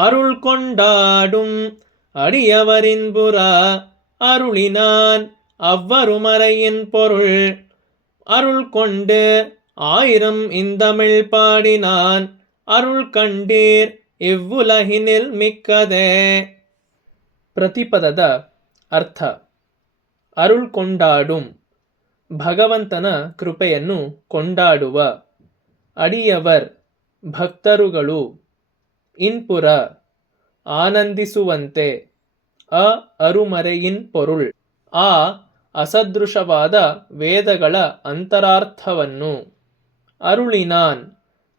அருள் கொண்டாடும் அடியவரின்புற அருளினான் அவ்வருமறையின் பொருள் அருள் கொண்டு ஆயிரம் இந்தமிழ் பாடினான் ಅರುಳ್ ಕಂಡೀರ್ ಇವ್ವುಲಹಿನಿಲ್ ಮಿಕ್ಕದೆ. ಪ್ರತಿಪದದ ಅರ್ಥ: ಅರುಳ್ ಕೊಂಡಾಡುಂ, ಭಗವಂತನ ಕೃಪೆಯನ್ನು ಕೊಂಡಾಡುವ. ಅಡಿಯವರ್, ಭಕ್ತರುಗಳು. ಇನ್ಪುರ, ಆನಂದಿಸುವಂತೆ. ಅರುಮರೆಯಿನ್ ಪೊರುಳ್, ಆ ಅಸದೃಶವಾದ ವೇದಗಳ ಅಂತರಾರ್ಥವನ್ನು. ಅರುಳಿನಾನ್,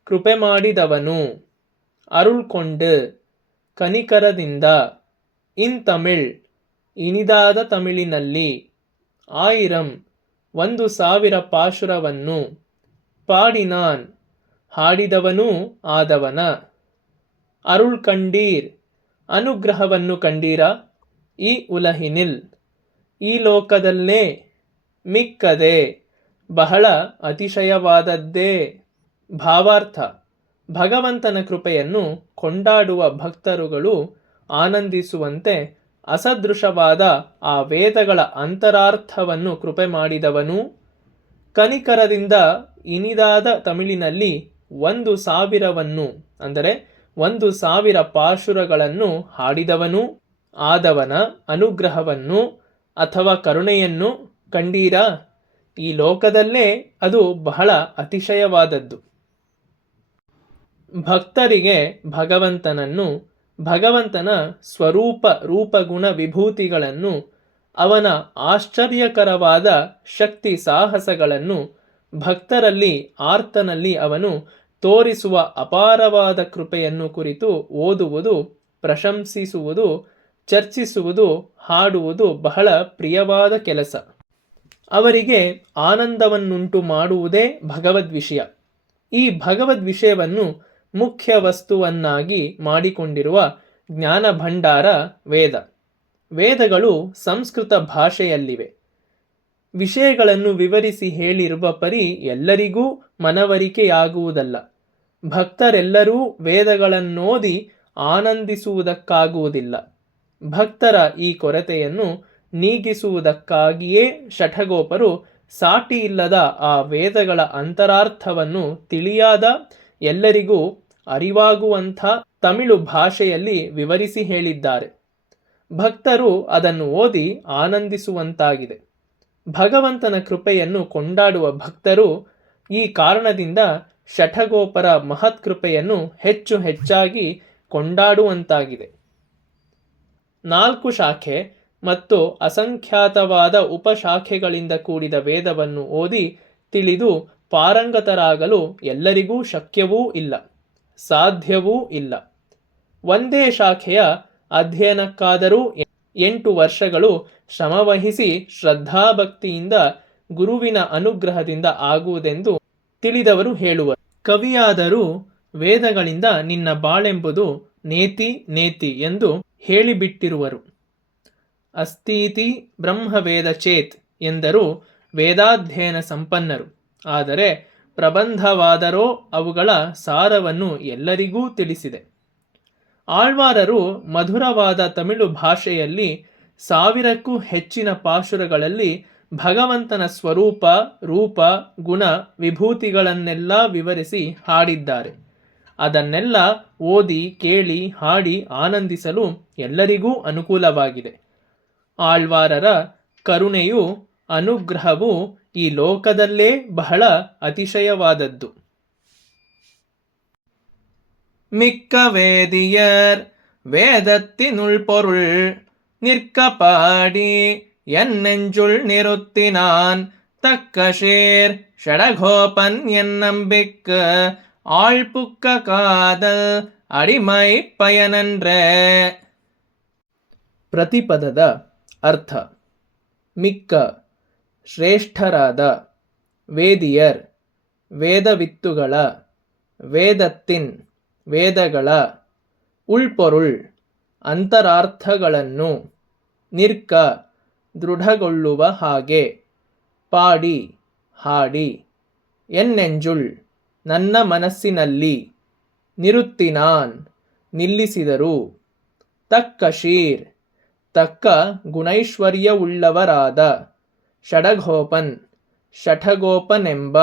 ಕೃಪೆ ಮಾಡಿದವನು. ಅರುಳ್ಕೊಂಡು, ಕನಿಕರದಿಂದ. ಇನ್ ತಮಿಳ್, ಇನಿದಾದ ತಮಿಳಿನಲ್ಲಿ. ಆಯಿರಂ, 1,000 ಪಾಶುರವನ್ನು. ಪಾಡಿನಾನ್, ಹಾಡಿದವನೂ ಆದವನ. ಅರುಳ್ ಕಂಡೀರ್, ಅನುಗ್ರಹವನ್ನು ಕಂಡೀರ. ಈ ಉಲಹಿನಿಲ್, ಈ ಲೋಕದಲ್ಲೇ. ಮಿಕ್ಕದೆ, ಬಹಳ ಅತಿಶಯವಾದದ್ದೇ. ಭಾವಾರ್ಥ: ಭಗವಂತನ ಕೃಪೆಯನ್ನು ಕೊಂಡಾಡುವ ಭಕ್ತರುಗಳು ಆನಂದಿಸುವಂತೆ ಅಸದೃಶವಾದ ಆ ವೇದಗಳ ಅಂತರಾರ್ಥವನ್ನು ಕೃಪೆ ಮಾಡಿದವನು. ಕನಿಕರದಿಂದ ಇನಿದಾದ ತಮಿಳಿನಲ್ಲಿ 1,000ವನ್ನು ಅಂದರೆ 1,000 ಪಾಶುರಗಳನ್ನು ಹಾಡಿದವನು ಆದವನ ಅನುಗ್ರಹವನ್ನು ಅಥವಾ ಕರುಣೆಯನ್ನು ಕಂಡೀರ. ಈ ಲೋಕದಲ್ಲೇ ಅದು ಬಹಳ ಅತಿಶಯವಾದದ್ದು. ಭಕ್ತರಿಗೆ ಭಗವಂತನನ್ನು, ಭಗವಂತನ ಸ್ವರೂಪ ರೂಪಗುಣ ವಿಭೂತಿಗಳನ್ನು, ಅವನ ಆಶ್ಚರ್ಯಕರವಾದ ಶಕ್ತಿ ಸಾಹಸಗಳನ್ನು, ಭಕ್ತರಲ್ಲಿ ಆರ್ತನಲ್ಲಿ ಅವನು ತೋರಿಸುವ ಅಪಾರವಾದ ಕೃಪೆಯನ್ನು ಕುರಿತು ಓದುವುದು, ಪ್ರಶಂಸಿಸುವುದು, ಚರ್ಚಿಸುವುದು, ಹಾಡುವುದು ಬಹಳ ಪ್ರಿಯವಾದ ಕೆಲಸ. ಅವರಿಗೆ ಆನಂದವನ್ನುಂಟು ಮಾಡುವುದೇ ಭಗವದ್ವಿಷಯ. ಈ ಭಗವದ್ವಿಷಯವನ್ನು ಮುಖ್ಯ ವಸ್ತುವನ್ನಾಗಿ ಮಾಡಿಕೊಂಡಿರುವ ಜ್ಞಾನ ಭಂಡಾರ ವೇದ. ವೇದಗಳು ಸಂಸ್ಕೃತ ಭಾಷೆಯಲ್ಲಿವೆ. ವಿಷಯಗಳನ್ನು ವಿವರಿಸಿ ಹೇಳಿರುವ ಪರಿ ಎಲ್ಲರಿಗೂ ಮನವರಿಕೆಯಾಗುವುದಲ್ಲ. ಭಕ್ತರೆಲ್ಲರೂ ವೇದಗಳನ್ನೋದಿ ಆನಂದಿಸುವುದಕ್ಕಾಗುವುದಿಲ್ಲ. ಭಕ್ತರ ಈ ಕೊರತೆಯನ್ನು ನೀಗಿಸುವುದಕ್ಕಾಗಿಯೇ ಶಠಗೋಪರು ಸಾಟಿಯಿಲ್ಲದ ಆ ವೇದಗಳ ಅಂತರಾರ್ಥವನ್ನು ತಿಳಿಯಾದ, ಎಲ್ಲರಿಗೂ ಅರಿವಾಗುವಂಥ ತಮಿಳು ಭಾಷೆಯಲ್ಲಿ ವಿವರಿಸಿ ಹೇಳಿದ್ದಾರೆ. ಭಕ್ತರು ಅದನ್ನು ಓದಿ ಆನಂದಿಸುವಂತಾಗಿದೆ. ಭಗವಂತನ ಕೃಪೆಯನ್ನು ಕೊಂಡಾಡುವ ಭಕ್ತರು ಈ ಕಾರಣದಿಂದ ಶಠಗೋಪರ ಮಹತ್ಕೃಪೆಯನ್ನು ಹೆಚ್ಚು ಹೆಚ್ಚಾಗಿ ಕೊಂಡಾಡುವಂತಾಗಿದೆ. 4 ಶಾಖೆ ಮತ್ತು ಅಸಂಖ್ಯಾತವಾದ ಉಪಶಾಖೆಗಳಿಂದ ಕೂಡಿದ ವೇದವನ್ನು ಓದಿ ತಿಳಿದು ಪಾರಂಗತರಾಗಲು ಎಲ್ಲರಿಗೂ ಶಕ್ಯವೂ ಇಲ್ಲ, ಸಾಧ್ಯವೂ ಇಲ್ಲ. ಒಂದೇ ಶಾಖೆಯ ಅಧ್ಯಯನಕ್ಕಾದರೂ 8 ವರ್ಷಗಳು ಶ್ರಮವಹಿಸಿ ಶ್ರದ್ಧಾಭಕ್ತಿಯಿಂದ ಗುರುವಿನ ಅನುಗ್ರಹದಿಂದ ಆಗುವುದೆಂದು ತಿಳಿದವರು ಹೇಳುವರು. ಕವಿಯಾದರೂ ವೇದಗಳಿಂದ ನಿನ್ನ ಬಾಳೆಂಬುದು ನೇತಿ ನೇತಿ ಎಂದು ಹೇಳಿಬಿಟ್ಟಿರುವರು. ಅಸ್ತೀತಿ ಬ್ರಹ್ಮವೇದ ಚೇತ್ ಎಂದರೂ ವೇದಾಧ್ಯಯನ ಸಂಪನ್ನರು. ಆದರೆ ಪ್ರಬಂಧವಾದರೋ ಅವುಗಳ ಸಾರವನ್ನು ಎಲ್ಲರಿಗೂ ತಿಳಿಸಿದೆ. ಆಳ್ವಾರರು ಮಧುರವಾದ ತಮಿಳು ಭಾಷೆಯಲ್ಲಿ 1000ಕ್ಕೂ ಹೆಚ್ಚಿನ ಪಾಶುರಗಳಲ್ಲಿ ಭಗವಂತನ ಸ್ವರೂಪ, ರೂಪ, ಗುಣ, ವಿಭೂತಿಗಳನ್ನೆಲ್ಲ ವಿವರಿಸಿ ಹಾಡಿದ್ದಾರೆ. ಅದನ್ನೆಲ್ಲ ಓದಿ, ಕೇಳಿ, ಹಾಡಿ ಆನಂದಿಸಲು ಎಲ್ಲರಿಗೂ ಅನುಕೂಲವಾಗಿದೆ. ಆಳ್ವಾರರ ಕರುಣೆಯೂ ಅನುಗ್ರಹವೂ ಈ ಲೋಕದಲ್ಲೇ ಬಹಳ ಅತಿಶಯವಾದದ್ದು. மிக்க வேதியர் வேதத்தினுள் பொருள் நிற்க பாடி என் நெஞ்சுள் நிறுத்தினான் தக்கஷேர் ஷடகோபன் என் நம்பிக்க ஆழ்புக்க காதல் ಅಡಿಮೈ ಪಯನಂದ್ರೆ. ಪ್ರತಿಪದದ ಅರ್ಥ: ಮಿಕ್ಕ, ಶ್ರೇಷ್ಠರಾದ. ವೇದಿಯರ್, ವೇದವಿತ್ತುಗಳ. ವೇದತ್ತಿನ್, ವೇದಗಳ. ಉಳ್ಪೊರುಳ್, ಅಂತರಾರ್ಥಗಳನ್ನು. ನಿರ್ಕ, ದೃಢಗೊಳ್ಳುವ ಹಾಗೆ. ಪಾಡಿ, ಹಾಡಿ. ಎನ್ನೆಂಜುಳ್, ನನ್ನ ಮನಸ್ಸಿನಲ್ಲಿ. ನಿರುತ್ತಿನಾನ್, ನಿಲ್ಲಿಸಿದರು. ತಕ್ಕ ಶೀರ್ ತಕ್ಕ ಗುಣೈಶ್ವರ್ಯವುಳ್ಳವರಾದ. ಷಡಗೋಪನ್ ಶಠಗೋಪನೆಂಬ.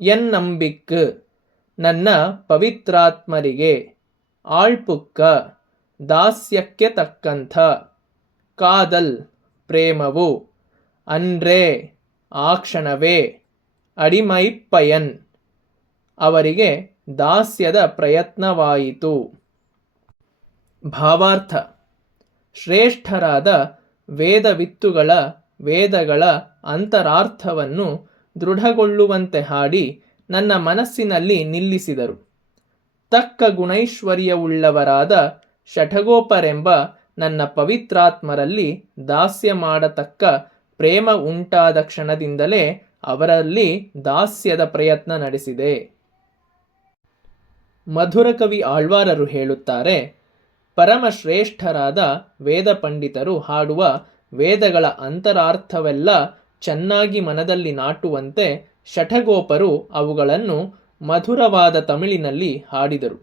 ಎನ್ನಂಬಿಕ್ ನನ್ನ ಪವಿತ್ರಾತ್ಮರಿಗೆ. ಆಳ್ಪುಕ್ಕ ದಾಸ್ಯಕ್ಕೆ ತಕ್ಕಂಥ. ಕಾದಲ್ ಪ್ರೇಮವು. ಅನ್ರೇ ಆ ಕ್ಷಣವೇ. ಅಡಿಮೈಪ್ಪಯನ್ ಅವರಿಗೆ ದಾಸ್ಯದ ಪ್ರಯತ್ನವಾಯಿತು. ಭಾವಾರ್ಥ: ಶ್ರೇಷ್ಠರಾದ ವೇದವಿತ್ತುಗಳ ವೇದಗಳ ಅಂತರಾರ್ಥವನ್ನು ದೃಢಗೊಳ್ಳುವಂತೆ ಹಾಡಿ ನನ್ನ ಮನಸ್ಸಿನಲ್ಲಿ ನಿಲ್ಲಿಸಿದರು. ತಕ್ಕ ಗುಣೈಶ್ವರ್ಯವುಳ್ಳವರಾದ ಷಠಗೋಪರೆಂಬ ನನ್ನ ಪವಿತ್ರಾತ್ಮರಲ್ಲಿ ದಾಸ್ಯ ಮಾಡತಕ್ಕ ಪ್ರೇಮ ಉಂಟಾದ ಕ್ಷಣದಿಂದಲೇ ಅವರಲ್ಲಿ ದಾಸ್ಯದ ಪ್ರಯತ್ನ ನಡೆಸಿದೆ. ಮಧುರಕವಿ ಆಳ್ವಾರರು ಹೇಳುತ್ತಾರೆ, ಪರಮಶ್ರೇಷ್ಠರಾದ ವೇದ ಪಂಡಿತರು ಹಾಡುವ ವೇದಗಳ ಅಂತರಾರ್ಥವೆಲ್ಲ ಚೆನ್ನಾಗಿ ಮನದಲ್ಲಿ ನಾಟುವಂತೆ ಷಠಗೋಪರು ಅವುಗಳನ್ನು ಮಧುರವಾದ ತಮಿಳಿನಲ್ಲಿ ಹಾಡಿದರು.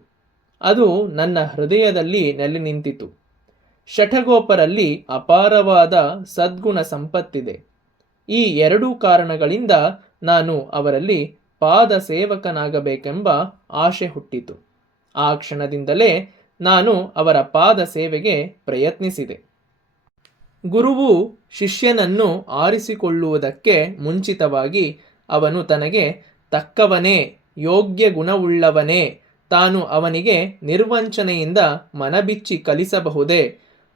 ಅದು ನನ್ನ ಹೃದಯದಲ್ಲಿ ನೆಲೆ ನಿಂತಿತು. ಷಠಗೋಪರಲ್ಲಿ ಅಪಾರವಾದ ಸದ್ಗುಣ ಸಂಪತ್ತಿದೆ. ಈ ಎರಡೂ ಕಾರಣಗಳಿಂದ ನಾನು ಅವರಲ್ಲಿ ಪಾದ ಸೇವಕನಾಗಬೇಕೆಂಬ ಆಶೆ ಹುಟ್ಟಿತು. ಆ ಕ್ಷಣದಿಂದಲೇ ನಾನು ಅವರ ಪಾದ ಸೇವೆಗೆ ಪ್ರಯತ್ನಿಸಿದೆ. ಗುರುವು ಶಿಷ್ಯನನ್ನು ಆರಿಸಿಕೊಳ್ಳುವುದಕ್ಕೆ ಮುಂಚಿತವಾಗಿ ಅವನು ತನಗೆ ತಕ್ಕವನೇ, ಯೋಗ್ಯ ಗುಣವುಳ್ಳವನೇ, ತಾನು ಅವನಿಗೆ ನಿರ್ವಂಚನೆಯಿಂದ ಮನಬಿಚ್ಚಿ ಕಲಿಸಬಹುದೇ,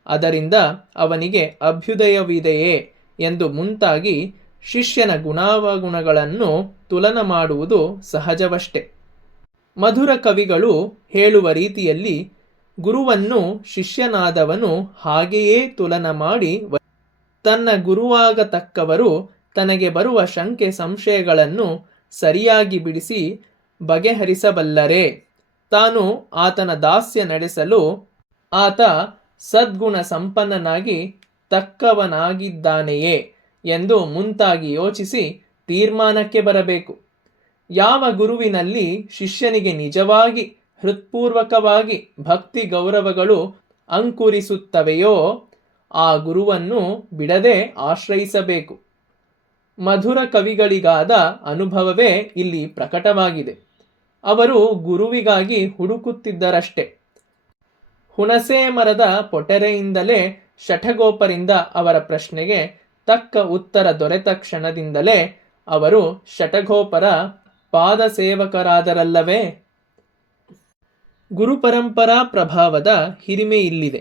ಅದರಿಂದ ಅವನಿಗೆ ಅಭ್ಯುದಯವಿದೆಯೇ ಎಂದು ಮುಂತಾಗಿ ಶಿಷ್ಯನ ಗುಣಾವಗುಣಗಳನ್ನು ತುಲನ ಮಾಡುವುದು ಸಹಜವಷ್ಟೆ. ಮಧುರ ಕವಿಗಳು ಹೇಳುವ ರೀತಿಯಲ್ಲಿ ಗುರುವನ್ನು ಶಿಷ್ಯನಾದವನು ಹಾಗೆಯೇ ತುಲನ ಮಾಡಿ ತನ್ನ ಗುರುವಾಗತಕ್ಕವರು ತನಗೆ ಬರುವ ಶಂಕೆ ಸಂಶಯಗಳನ್ನು ಸರಿಯಾಗಿ ಬಿಡಿಸಿ ಬಗೆಹರಿಸಬಲ್ಲರೇ, ತಾನು ಆತನ ದಾಸ್ಯ ನಡೆಸಲು ಆತ ಸದ್ಗುಣ ಸಂಪನ್ನನಾಗಿ ತಕ್ಕವನಾಗಿದ್ದಾನೆಯೇ ಎಂದು ಮುಂತಾಗಿ ಯೋಚಿಸಿ ತೀರ್ಮಾನಕ್ಕೆ ಬರಬೇಕು. ಯಾವ ಗುರುವಿನಲ್ಲಿ ಶಿಷ್ಯನಿಗೆ ನಿಜವಾಗಿ ಹೃತ್ಪೂರ್ವಕವಾಗಿ ಭಕ್ತಿ ಗೌರವಗಳು ಅಂಕುರಿಸುತ್ತವೆಯೋ ಆ ಗುರುವನ್ನು ಬಿಡದೆ ಆಶ್ರಯಿಸಬೇಕು. ಮಧುರ ಕವಿಗಳಿಗಾದ ಅನುಭವವೇ ಇಲ್ಲಿ ಪ್ರಕಟವಾಗಿದೆ. ಅವರು ಗುರುವಿಗಾಗಿ ಹುಡುಕುತ್ತಿದ್ದರಷ್ಟೆ. ಹುಣಸೆ ಮರದ ಪೊಟರೆಯಿಂದಲೇ ಷಠಗೋಪರಿಂದ ಅವರ ಪ್ರಶ್ನೆಗೆ ತಕ್ಕ ಉತ್ತರ ದೊರೆತ ಕ್ಷಣದಿಂದಲೇ ಅವರು ಷಠಗೋಪರ ಪಾದ ಸೇವಕರಾದರಲ್ಲವೇ. ಗುರುಪರಂಪರಾ ಪ್ರಭಾವದ ಹಿರಿಮೆ ಇಲ್ಲಿದೆ.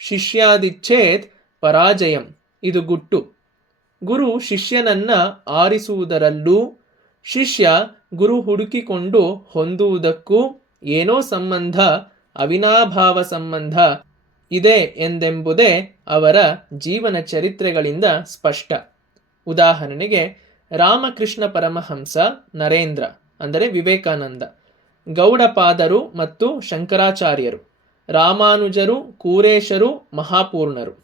ಶಿಷ್ಯಾದಿಚ್ಛೇತ್ ಪರಾಜಯಂ, ಇದು ಗುಟ್ಟು. ಗುರು ಶಿಷ್ಯನನ್ನ ಆರಿಸುವುದರಲ್ಲೂ ಶಿಷ್ಯ ಗುರು ಹುಡುಕಿಕೊಂಡು ಹೊಂದುವುದಕ್ಕೂ ಏನೋ ಸಂಬಂಧ, ಅವಿನಾಭಾವ ಸಂಬಂಧ ಇದೆ ಎಂದೆಂಬುದೇ ಅವರ ಜೀವನ ಚರಿತ್ರೆಗಳಿಂದ ಸ್ಪಷ್ಟ. ಉದಾಹರಣೆಗೆ ರಾಮಕೃಷ್ಣ ಪರಮಹಂಸ, ನರೇಂದ್ರ ಅಂದರೆ ವಿವೇಕಾನಂದ, ಗೌಡಪಾದರು ಮತ್ತು ಶಂಕರಾಚಾರ್ಯರು, ರಾಮಾನುಜರು, ಕೂರೇಶರು, ಮಹಾಪೂರ್ಣರು.